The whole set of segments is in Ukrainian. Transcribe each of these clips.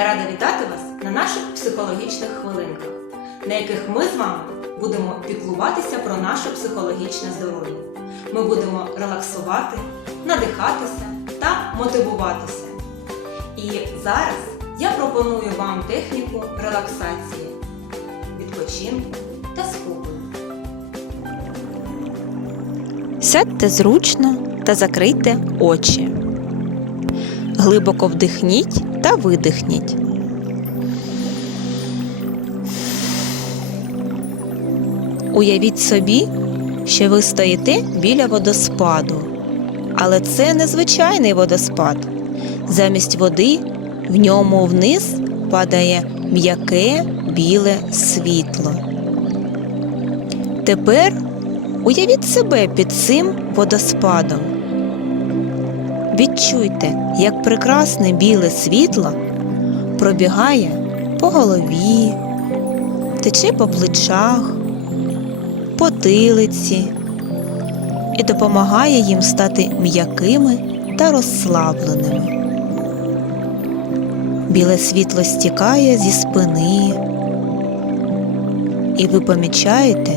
Я рада вітати вас на наших психологічних хвилинках, на яких ми з вами будемо піклуватися про наше психологічне здоров'я. Ми будемо релаксувати, надихатися та мотивуватися. І зараз я пропоную вам техніку релаксації, відпочинку та спокою. Сядьте зручно та закрийте очі. Глибоко вдихніть та видихніть. Уявіть собі, що ви стоїте біля водоспаду. Але це не звичайний водоспад. Замість води в ньому вниз падає м'яке біле світло. Тепер Уявіть себе під цим водоспадом. Відчуйте, як прекрасне біле світло пробігає по голові, тече по плечах, потилиці і допомагає їм стати м'якими та розслабленими. Біле світло стікає зі спини, і ви помічаєте,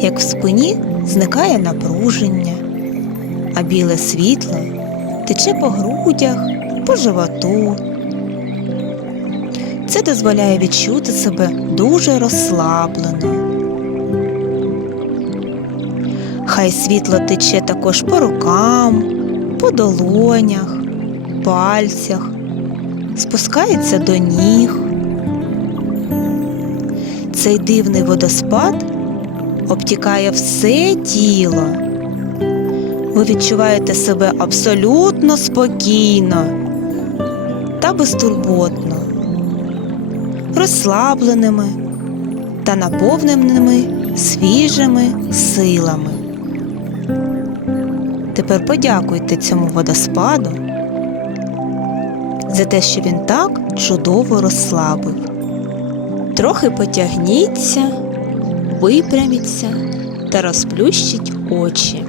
як в спині зникає напруження, а біле світло тече по грудях, по животу. Це дозволяє відчути себе дуже розслаблено. Хай світло тече також по рукам, по долонях, пальцях, спускається до ніг. Цей дивний водоспад обтікає все тіло. Ви відчуваєте себе абсолютно спокійно та безтурботно, розслабленими та наповненими свіжими силами. Тепер подякуйте цьому водоспаду за те, що він так чудово розслабив. Трохи потягніться випряміться та розплющіть очі.